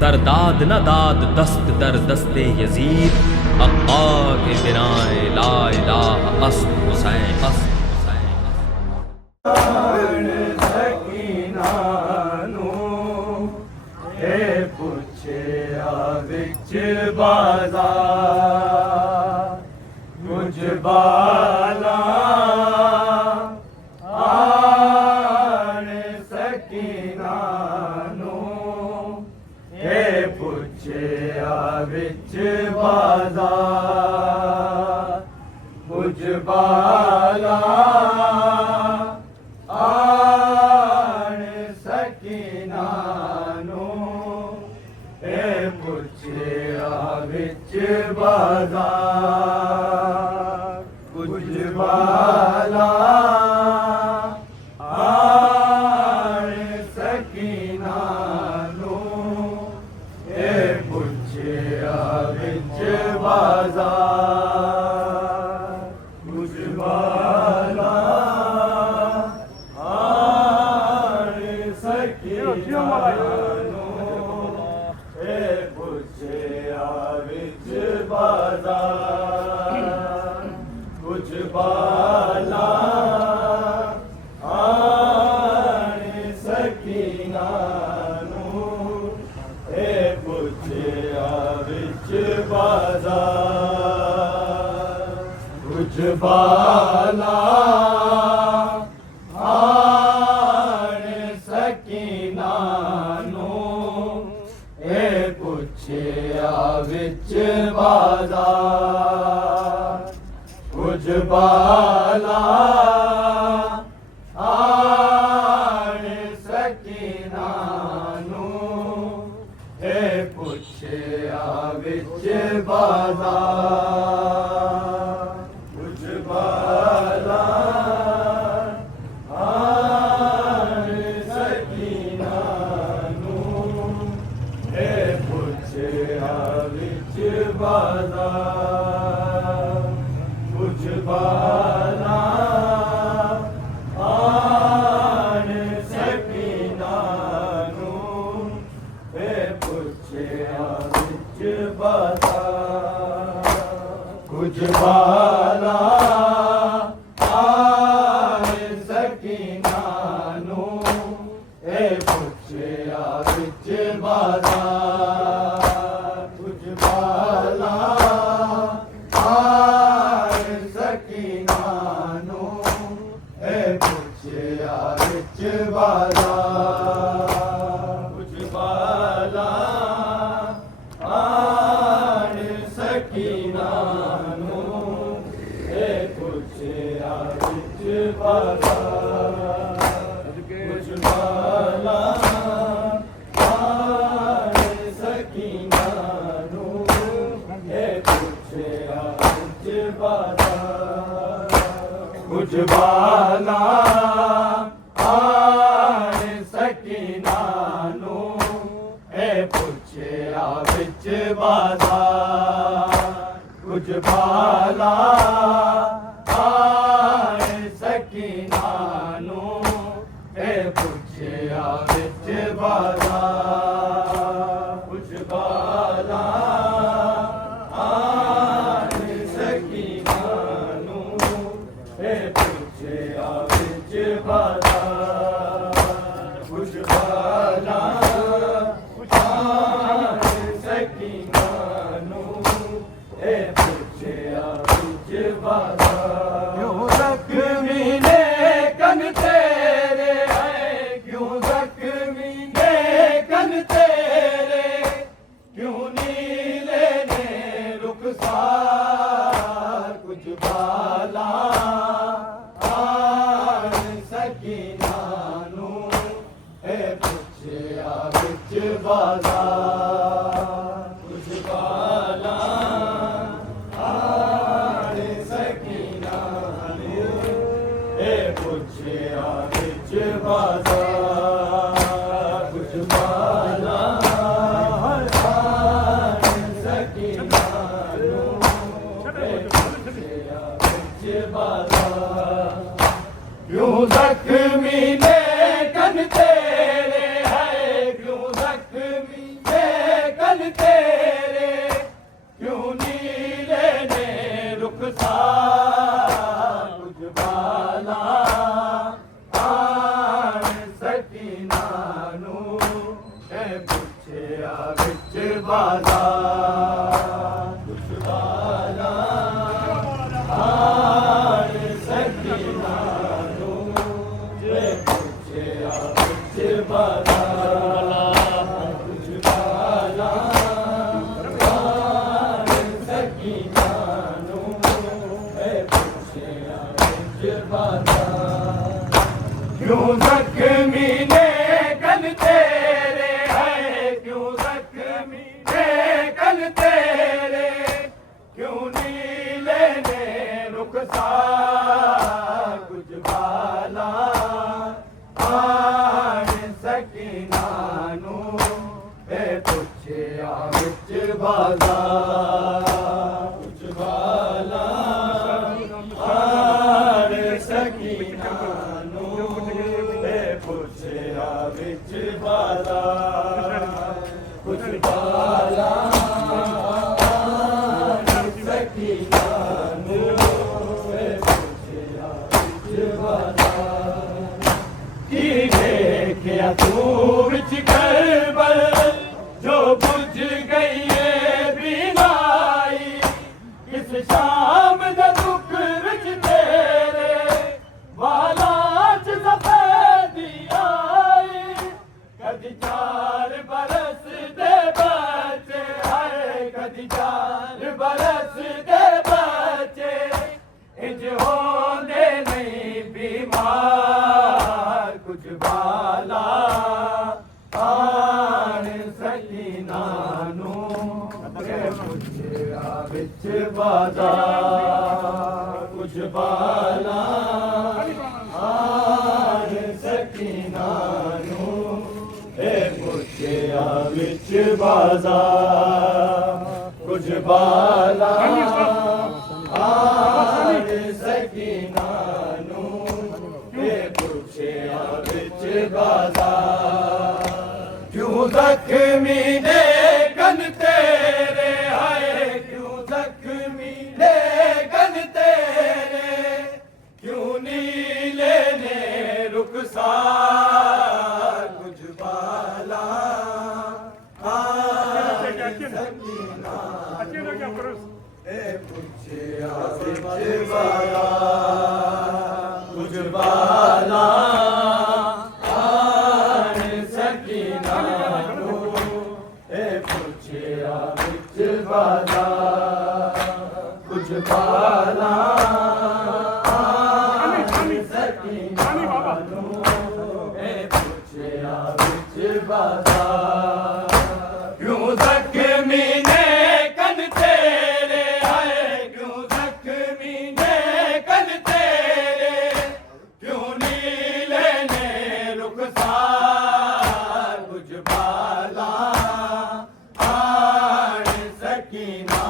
दरदाद न दाद दस्त दर दस्ते यजीद अक्का के बिनाए ला इलाहा अस्त हुसैन अस्त बाज़ार कुछ बाला आने सकीना नू हे पुछे विच बाज़ार कुछ बाला आने सकीना नू हे पुछे विच बाज़ार कुछ बाला आने सकीना नू हे पुछे विच बाज़ार कुछ बाला आने सकीना नू हे पुछे विच बाज़ार कुछ बाला आने सकीना नू हे पुछे विच बाज़ार कुछ बाला आने सकीना नू हे पुछे विच बाज़ार कुछ बाला आने सकीना नू हे पुछे विच बाज़ार कुछ बाला आने सकीना नू हे पुछे विच बाज़ार कुछ बाला आने सकीना नू हे पुछे विच बाज़ार कुछ बाला आने सकीना नू हे पुछे विच बाज़ार कुछ बाला आने सकीना नू हे पुछे विच बाज़ार कुछ बाला आने सकीना नू हे पुछे विच बाज़ार कुछ बाला आने सकीना नू हे पुछे विच बाज़ार कुछ बाला आने सकीना नू हे पुछे विच बाज़ार कुछ बाला आने सकीना नू हे पुछे विच बाज़ार कुछ बाला आने सकीना नू हे पुछे विच बाज़ार कुछ बाला आने सकीना नू हे पुछे विच बाज़ार क्यों ज़ख्मी ने कन तेरे है क्यों ज़ख्मी ने कन तेरे क्यों नीले ने रुखसार कुछ बाला आने सकीना नू हे पुछे विच बाज़ार कुछ बाला आने सकीना नू हे पुछे विच बाज़ार कुछ बाला आने सकीना नू हे पुछे विच बाज़ार क्यों ज़ख्मी ने कन तेरे है क्यों ज़ख्मी ने ਪੁੱਛਿਆ ਵਿੱਚ ਬਾਜ਼ਾਰ ਕੁਛ ਵਾਲਾ ਹਾਰ ਸਕੀਨਾ ਨੂੰ ਜੇ ਪੁੱਛਿਆ ਵਿੱਚ ਬਾਜ਼ਾਰ ਕੁਛ ਵਾਲਾ ਹਾਰ ਸਕੀਨਾ ਨੂੰ ਜੇ ਪੁੱਛਿਆ ਵਿੱਚ ਬਾਜ਼ਾਰ क्यों जख्मी ने कल तेरे है क्यों जख्मी ने कल तेरे क्यों नीले ने रुखसार कुछ बाला आन सकीना नू ए पुछया विच बाजार कुछ बाला आन सकीना पुछया विच बाजार कुछ बाला सकीना नू पुछया विच बाजार की देखिया तू विच करबल जो बुझ गई है बीनाई किस शाम दा दुख विच तेरे वाला कदी 4 बरस दे बच्चे है कदी 4 बरस दे बच्चे इंज होंदे नहीं बीमार कुछ बाला आन सकीना नू पुछया विच बाजार कुछ बाला आन सकीना नू पुछया विच बाजार कुछ बाला आन सकीना नू पुछया विच बाजार क्यों जख्मी ने कन तेरे आए क्यों जख्मी ने कन तेरे क्यों नीले ने रुखसार कुछ बाला सकीना पुछया विच बाजार कुछ बाला आन सकीना नू पुछया विच बाजार कुछ बाला सकीना नू पुछया विच बाजार क्यों जख्मी ने कन तेरे आए क्यों जख्मी ने कन तेरे क्यों नीले ने रुखसार कुछ बाला आन सकीना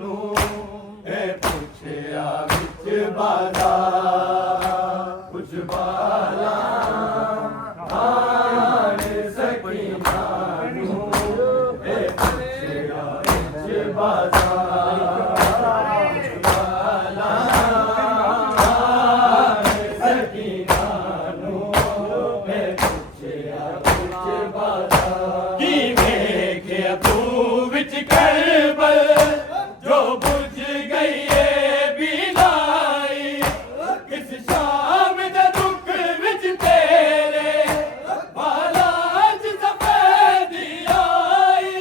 नू पुछया विच बाजार कुछ बाला आन सकीना नू पुछया विच बाजार बाला आन सकीना नू पुछया विच बाजार की वेख्या तू विच करबल जो बुझ गई है बीनाई किस शाम दे दुख विच तेरे वाला च सफेदी आई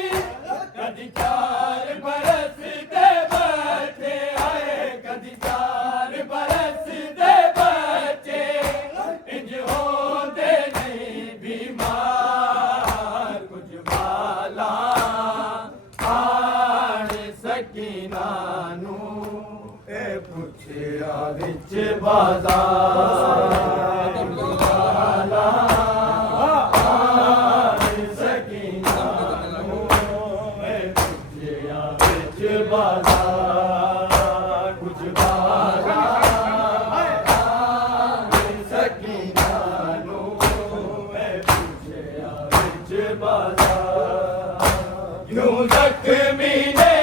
कदी 4 बरस दे बच्चे आए कदी 4 बरस दे बच्चे इंज होंदे नहीं बीमार कुछ बाला आन सकीना नू पुछया विच बाजार बाला आन सकीना नू पुछया विच बाजार कुछ बाला आन सकीना नू पुछया विच बाजार क्यों जख्मी ने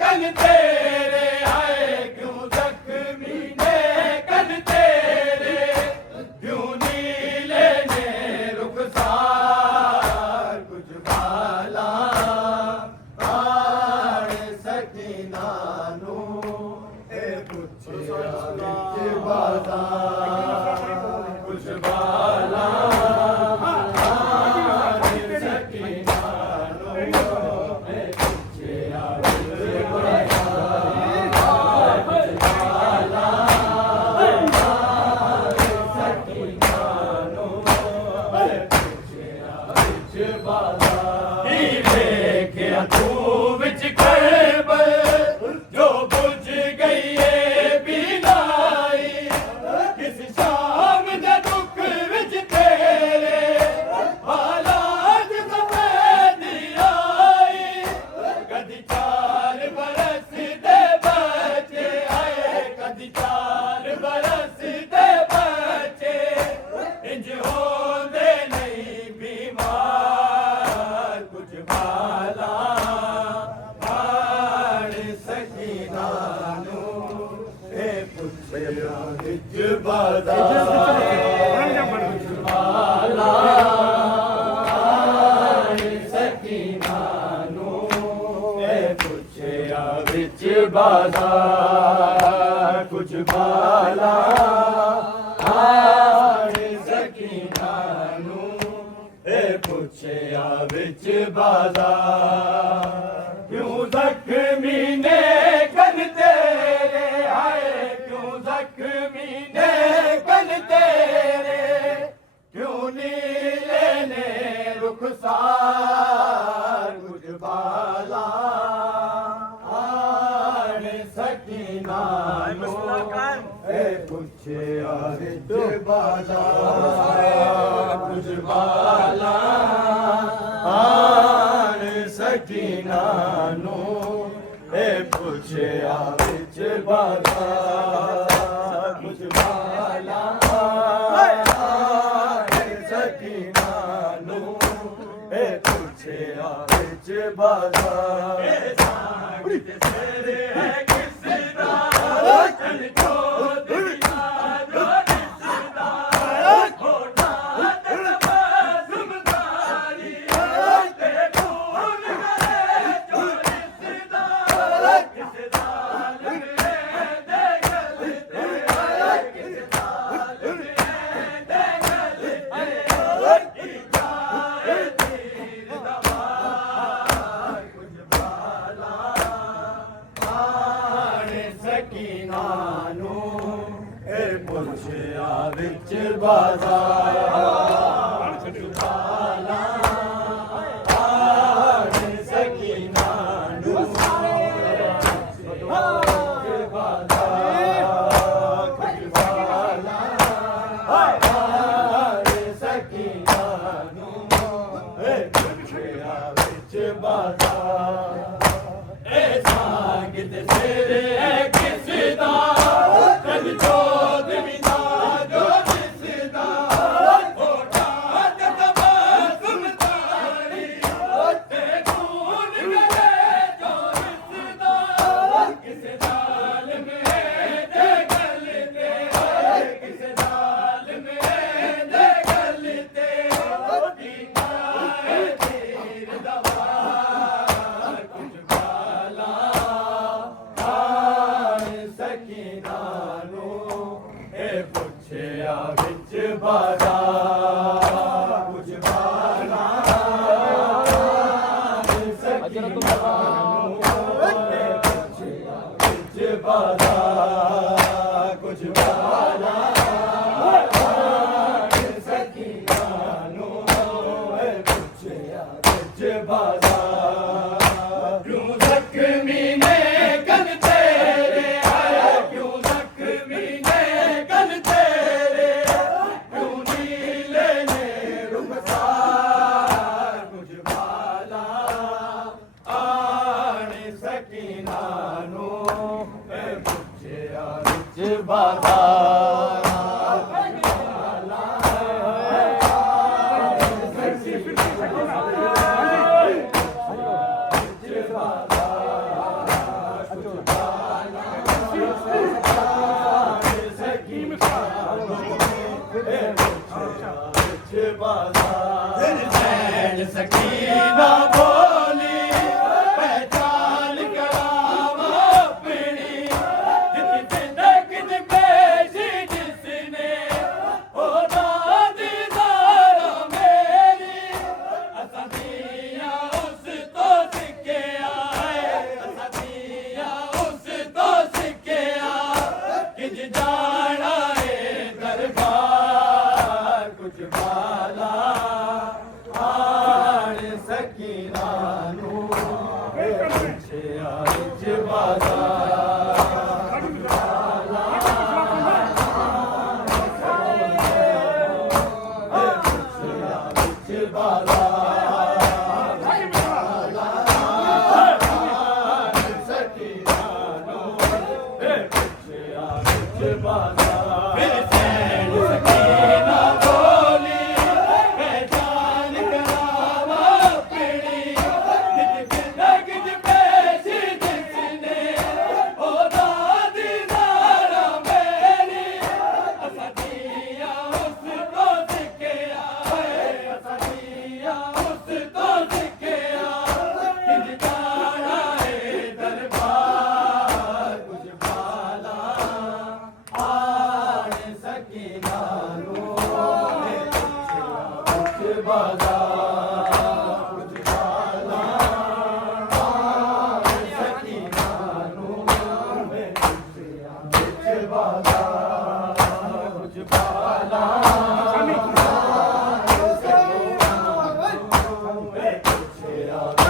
कन तेरे आए क्यों जख्मी ने कन तेरे क्यों नीले ने रुखसार कुछ बाला या तू विच करबल जो बुझ गई है बिनाई किस शाम दे दुख विच तेरे हालात सफेद आई कदी 4 बरस दे बच्चे आए कदी 4 बरस दे बच्चे इंज होंदे नहीं बीमार कुछ बाला बाण सकीना नू ए पुछया विच बाजार कुछ बाला बाण सकीना नू ए पुछया विच बाजार कुछ बाला बाण सकीना नू ए पुछया विच बाजार क्यों जख्मी ने कन तेरे आए क्यों जख्मी ने कन तेरे क्यों नीले ने रुखसार कुछ बाला आन सकीना नो ए पुछया विच बाजार कुछ बाला आन सकीना नो ए पुछया विच बाजार कुछ बाला आन सकीना नो ए पुछया विच बाजार सकीना नू ए पुछया विच बाजार बाला आन सकीना नू सकीना नू ए पुछया विच बाजार ए सांग दे तेरे किसदा कद जोद बिना जो दिसदा होठा ते तबसुम तारी ते खून गले जो दिसदा किस दाल में दे गल ते किस दाल में दे गल ते दीदा तीर दवा कुछ बाला आन सकीना नू ए पुछया विच बाजार कुछ बाला आन सकीना नू ए पुछया विच बाजार कुछ बाला आन सकीना नू ए पुछया विच बाजार क्यों जख्मी ने कन तेरे आया क्यों जख्मी ने कन तेरे क्यों नीले ने रुखसार कुछ बाला आन सकीना नू ए पुछया विच बाजार सकीना बोली पहचान करावा अपनी जितनी जिंदगी पेशी जिसने ओ दादी दारा मेरी असदिया उस तो सिक्के आए बाजार फिर सैन सकीना बोली पहचान करावा पीड़ी गिज पेश जिसने ओ दादी नारा मेरी असदिया उसको सिखया है असदिया उसको सिखया गिज गाना है दरबार कुछ बाला आन सकीना नो कुछ बाजार कुछ बाला आन सकीना नो कुछ बाजार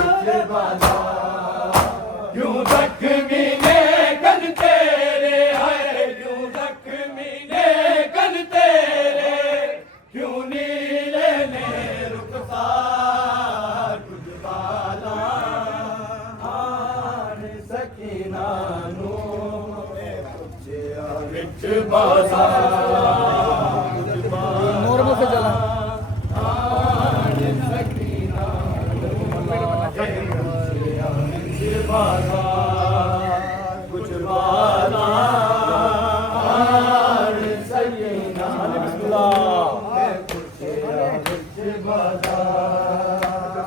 कुछ बाला क्यों जख्मी ने कन तेरे है क्यों जख्मी ने कन तेरे क्यों नीले ने रुखसार कुछ बाला आन सकीना नो पुछया विच बाजार कुछ बाला नॉर्मल से चला आन सकीना कुछ बाला आन सकीना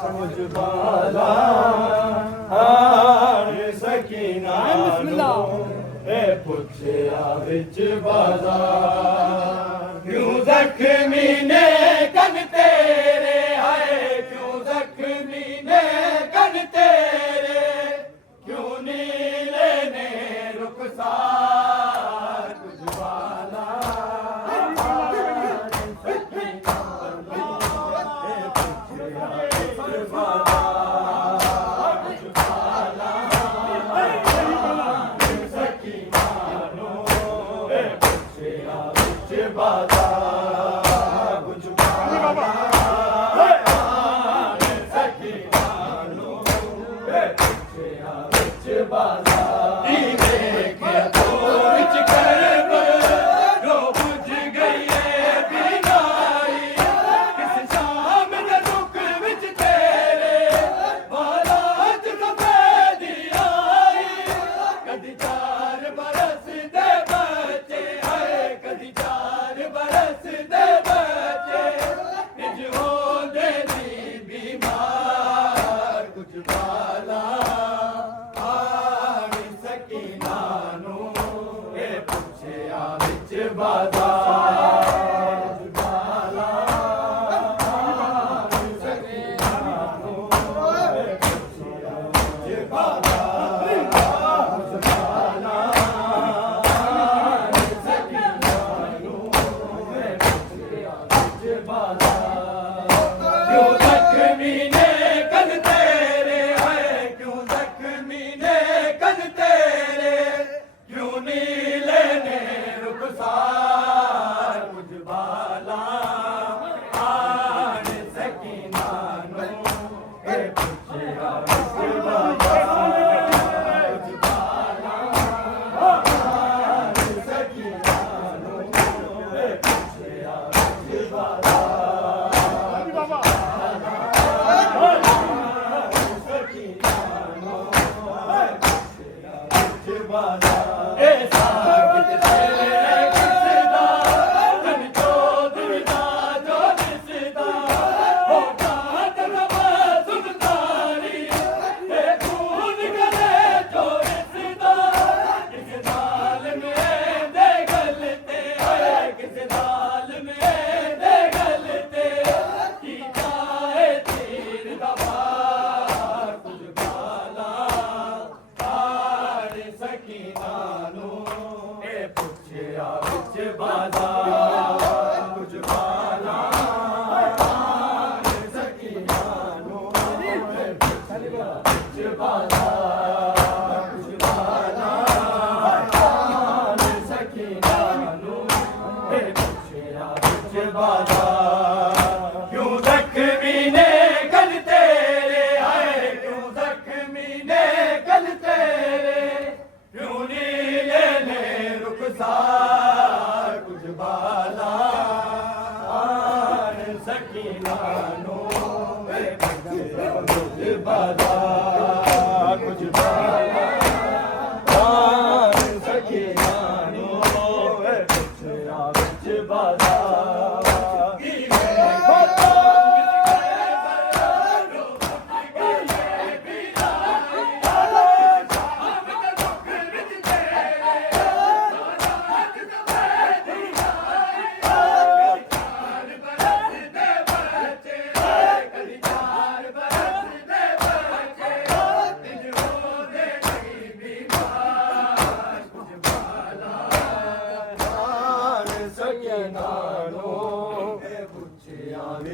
कुछ बाला आन सकीना पुछया विच बाजार क्यों जख्मी ने कन तेरे है क्यों जख्मी ने कन तेरे क्यों नीले ने रुखसार कुछ बाला क्यों जख्मी ने कन तेरे है क्यों जख्मी ने कन तेरे क्यों नीले ने रुखसार कुछ बाला आन सकीना नो पुछया कुछ बाला आन सकीना नो पुछया कुछ बाला क्यों जख्मी ने कल तेरे आए क्यों जख्मी ने कल तेरे क्यों नीले ने रुखसार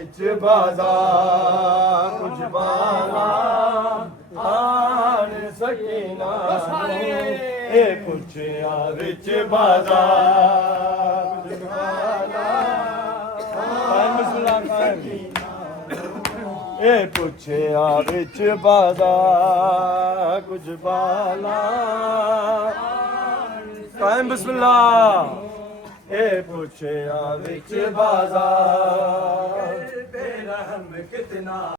ਵਿੱਚ ਬਾਜ਼ਾਰ ਕੁਝ ਬਾਲਾ ਆਣ ਸਕੀਨਾ ਇਹ ਪੁੱਛਿਆ ਵਿੱਚ ਬਾਜ਼ਾਰ ਕੁਝ ਬਾਲਾ ਆਣ ਸਕੀਨਾ ਇਹ ਪੁੱਛਿਆ ਵਿੱਚ ਬਾਜ਼ਾਰ ਕੁਝ ਬਾਲਾ ਕਾਇਮ ਬਿਸਮਿਲ੍ਲਾ ਇਹ ਪੁੱਛਿਆ ਵਿੱਚ ਬਾਜ਼ਾਰ ਬੇਰਹਿਮ ਕਿਤਨਾ